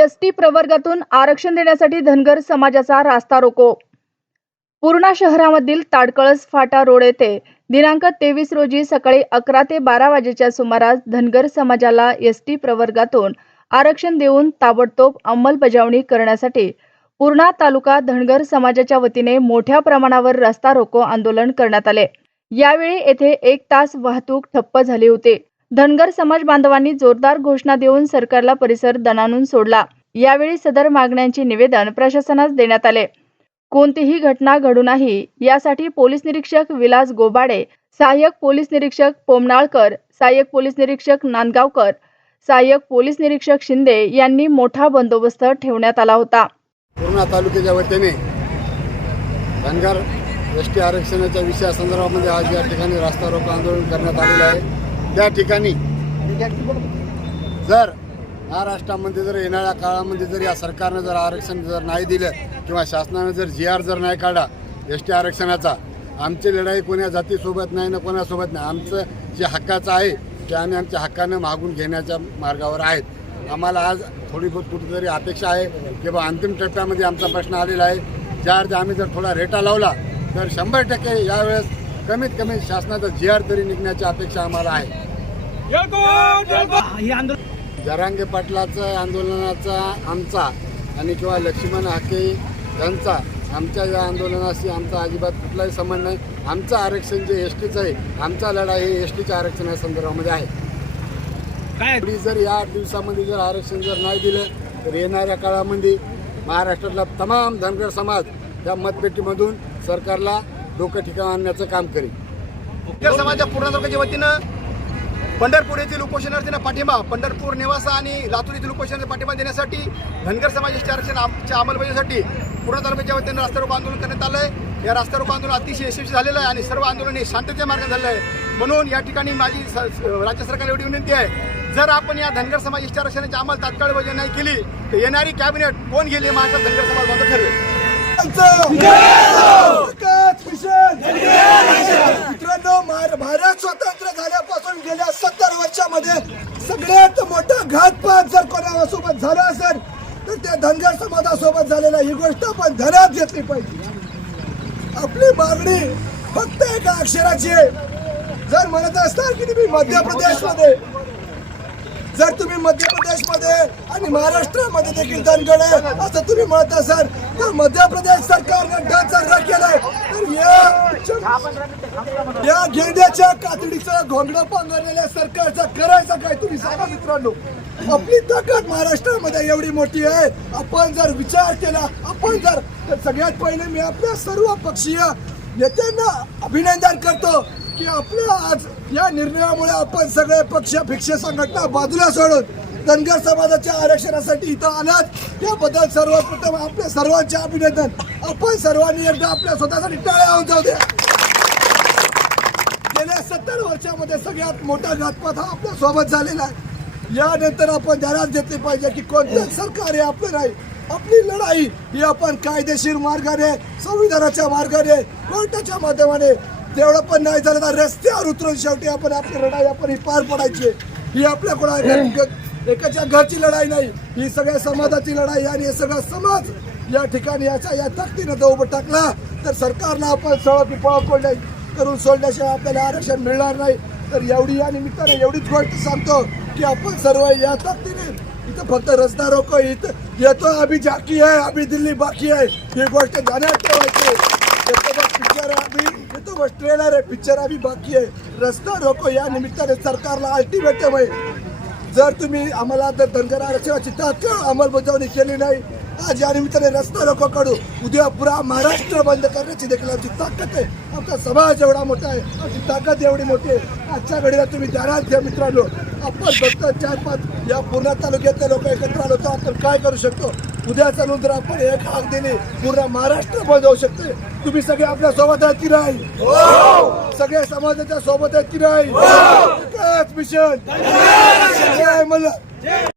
ST प्रवर्गातून आरक्षण देण्यासाठी धनगर समाजाचा रास्ता रोको. पूर्णा शहरामधील ताडकळस फाटा रोड येथे दिनांक तेवीस रोजी सकाळी अकरा ते बारा वाजेच्या सुमारास धनगर समाजाला एसटी प्रवर्गातून आरक्षण देऊन ताबडतोब अंमलबजावणी करण्यासाठी पूर्णा तालुका धनगर समाजाच्या वतीने मोठ्या प्रमाणावर रस्ता रोको आंदोलन करण्यात आले. यावेळी येथे एक तास वाहतूक ठप्प झाली होती. धनगर समाज बांधवांनी जोरदार घोषणा देऊन सरकारला परिसर दणानून सोडला. यावेळी सदर मागण्यांचे निवेदन प्रशासनास देण्यात आले. कोणतीही घटना घडू नाही यासाठी पोलीस निरीक्षक विलास गोबाडे सहाय्यक पोलीस निरीक्षक पोमनाळकर सहाय्यक पोलीस निरीक्षक नांदगावकर सहाय्यक पोलीस निरीक्षक शिंदे यांनी मोठा बंदोबस्त ठेवण्यात आला होता. पूर्णा तालुक्याच्या वतीने धनगर एस टी आरक्षणाच्या विषयासंदर्भामध्ये आज या ठिकाणी रास्ता रोको आंदोलन करण्यात आलेलं आहे. त्या ठिकाणी. जर महाराष्ट्रामध्ये जर येणाऱ्या काळामध्ये जर या सरकारनं जर आरक्षण जर नाही दिलं किंवा शासनानं जर जी आर जर नाही काढा एस टी आरक्षणाचा आमची लढाई कोण्या जातीसोबत नाही ना कोणासोबत नाही. आमचं जे हक्काचं आहे ते आम्ही आमच्या हक्कानं मागून घेण्याच्या मार्गावर आहेत. आम्हाला आज थोडी बहुत कुठेतरी अपेक्षा आहे की बा अंतिम टप्प्यामध्ये आमचा प्रश्न आलेला आहे. ज्या अर्थ आम्ही जर थोडा रेटा लावला तर शंभर टक्के यावेळेस कमीत कमी शासनाचा जी आर तरी निघण्याची अपेक्षा आम्हाला आहे. हे जरांगे पाटलाचं आंदोलनाचा आमचा आणि किंवा लक्ष्मण हाके यांचा आमच्या या आंदोलनाशी आमचा अजिबात कुठलाही संबंध नाही. आमचं आरक्षण जे एस टीचं आहे आमचा लढा हे एस टीच्या आरक्षणा संदर्भामध्ये आहे. काय? जर या आठ दिवसामध्ये जर आरक्षण जर नाही दिलं तर येणाऱ्या काळामध्ये महाराष्ट्रातला तमाम धनगर समाज या मतपेटीमधून सरकारला डोकं ठिकाण आणण्याचं काम करेल. समाजाच्या पूर्ण तालुक्याच्या वतीनं पंढरपूर येथील उपोषणार्थींना पाठिंबा पंढरपूर निवासा आणि लातूर येथील उपोषणार्थी पाठिंबा देण्यासाठी धनगर समाजाच्या आरक्षण आमच्या अंमलबजावणीसाठी पूर्ण तालुक्याच्या वतीनं रास्ता रोको आंदोलन करण्यात आलं आहे. या रास्ता रोको आंदोलन अतिशय यशस्वी झालेलं आहे आणि सर्व आंदोलन हे शांततेच्या मार्गाने झालेलं आहे. म्हणून या ठिकाणी माझी राज्य सरकारला एवढी विनंती आहे जर आपण या धनगर समाज इष्ट आरक्षणाची अंमल तात्काळ अंमलबजावणी नाही केली तर येणारी कॅबिनेट कोण गेली महाराष्ट्रात धनगर समाज बांधव ठरवेल मित्रांनो मार- भारत स्वतंत्र झाल्यापासून गेल्या सत्तर वर्षामध्ये सगळ्यात मोठा घातपात जर कोणासोबत झाला असेल तर त्या धनगर समाजासोबत झालेला ही गोष्ट आपण धरात घेतली पाहिजे. आपली मागणी फक्त एका अक्षराची आहे. जर म्हणत असणार की तुम्ही मध्य प्रदेशमध्ये जर तुम्ही मध्य प्रदेशमध्ये आणि महाराष्ट्रामध्ये देखील धनगड आहे असं तुम्ही म्हणत असाल तर मध्य प्रदेश सरकारनं डच केलाय. तर या या गेंड्याच्या कातडीचं घोंगडं पांघरलेल्या सरकारचं करायचं काय तुम्ही सांगा मित्रांनो. आपली ताकद महाराष्ट्रामध्ये एवढी मोठी आहे. आपण जर विचार केला आपण जर तर सगळ्यात पहिले मी आपल्या सर्व पक्षीय नेत्यांना अभिनंदन करतो की आपलं आज या निर्णयामुळे आपण सगळे पक्ष भिक्ष संघटना बाजूला सोडून धनगर समाजाच्या आरक्षणासाठी इथं आलात. त्याबद्दल सर्वप्रथम आपल्या सर्वांचे अभिनंदन. आपण सर्वांनी एकदा आपल्या स्वतःसाठी टाळ्या होऊन जाऊ द्या. गेल्या सत्तर वर्षामध्ये सगळ्यात मोठा घातपात हा आपल्यासोबत झालेला आहे. यानंतर आपण ध्यानात घेतले पाहिजे की कोणतं सरकार हे आपलं नाही. आपली लढाई ही आपण कायदेशीर मार्गाने संविधानाच्या मार्गाने कोर्टाच्या माध्यमाने तेवढं पण नाही झालं तर रस्त्यावर उतरून शेवटी आपण आपली लढाई आपण ही पार पडायची. ही आपल्या कोणा एकाच्या घरची लढाई नाही. ही सगळ्या समाजाची लढाई आणि हे सगळा समाज या ठिकाणी याच्या या ताकदीनं जर उभं टाकला तर सरकारला आपण सळक पळपळ नाही करून सोडल्याशिवाय आपल्याला आरक्षण मिळणार नाही. तर एवढी या निमित्ताने एवढीच गोष्ट सांगतो की आपण सर्व या ताकदीने इथं फक्त रस्ता रोको इथं येतो अभि जाकी आहे अभि दिल्ली बाकी आहे. ही गोष्ट ध्यानात ठेवायची. पिक्चर आहे अभि बस ट्रेलर आहे पिक्चर आम्ही बाकी आहे. रस्ता रोको या निमित्ताने सरकारला अल्टिमेटम आहे. जर तुम्ही आम्हाला जर धनगर आरक्षणाची तात्काळ अंमलबजावणी केली नाही आज या निमित्ताने रस्ता रोको काढू. उद्या पुरा महाराष्ट्र बंद करण्याची देखील आमची ताकद आहे. आमचा समाज एवढा मोठा आहे. आमची ताकद एवढी मोठी आहे. आजच्या घडीला तुम्ही ध्यानात घ्या मित्रांनो. आपण फक्त चार पाच या पूर्ण तालुक्यातले लोक एकत्र आलो तर आपण काय करू शकतो? उद्या चालून जर आपण एक हाक दिली पूर्ण महाराष्ट्र होऊ शकते. तुम्ही सगळे आपल्यासोबत आहेत की नाही? सगळे समाजाच्या सोबत आहेत की नाही? मिशन जय मल्हार